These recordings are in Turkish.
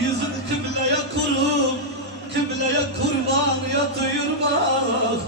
yüzün kıbleye kurup kıbleye kurban yatırmak.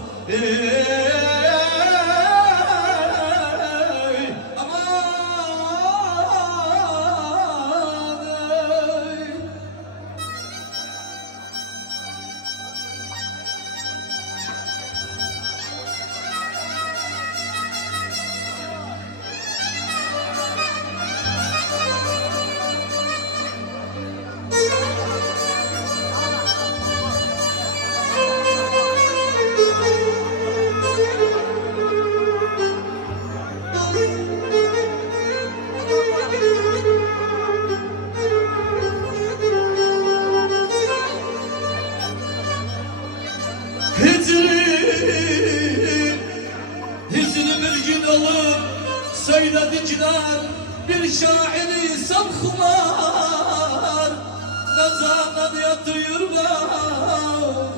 Hicri bir gün olur söyledikiler bir şairi samhumar ne zaman yatıyor babam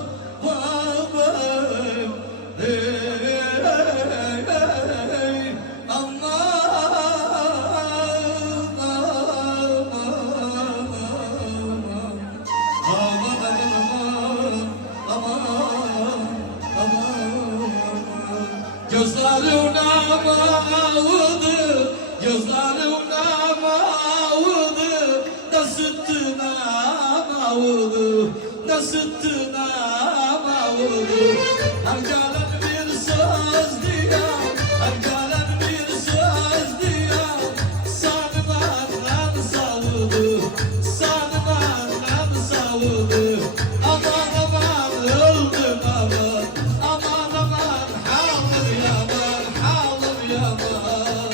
gözlerim namağıdı, gözlerim namağıdı, da süttü namağıdı, da süttü namağıdı. Her gelen bir söz diyor, her gelen bir söz diyor, seni benden savurdu, seni benden savurdu. Aman aman öldüm aman, aman aman halim yaman, halim yaman.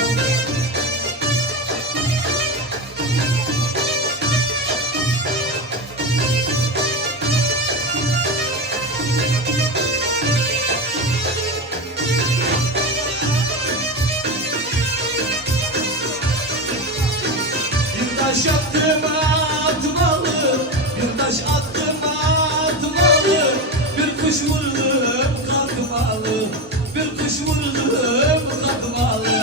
Bir taş attım atmalı, bir taş attım atmalı, bir kuş vurdum kalkmalı, bir kuş vurdum kalkmalı.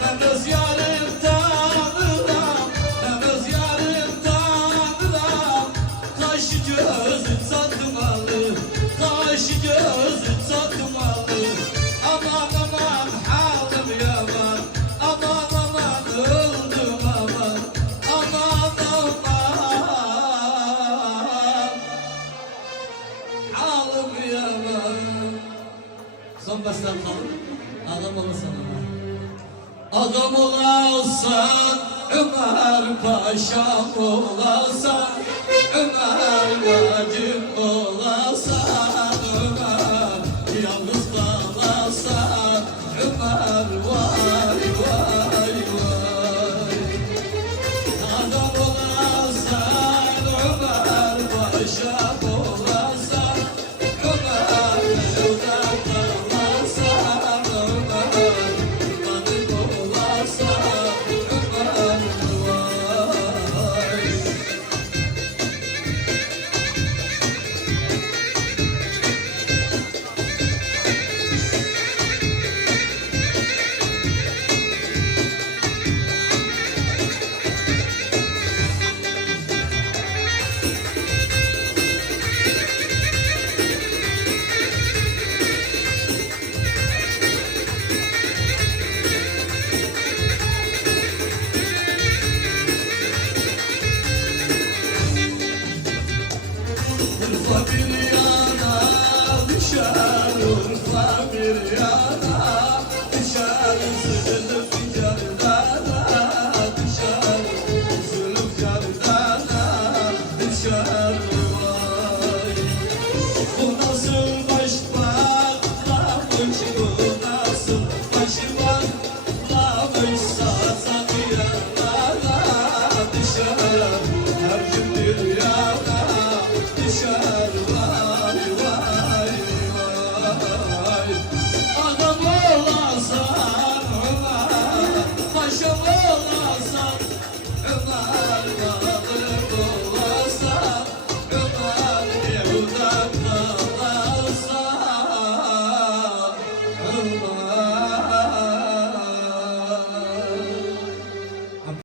Ben öz yarım tanıram, ben öz yarım tanıram, kaşı gözüm satmalı, kaşı gözüm satmalı. Aman aman halim yaman, aman aman öldüm aman, aman aman halim yaman. Son baştan kalın, ağam olasın ama. Ağam olasın, Ömer Paşam olasın, Ömer bacım olasın.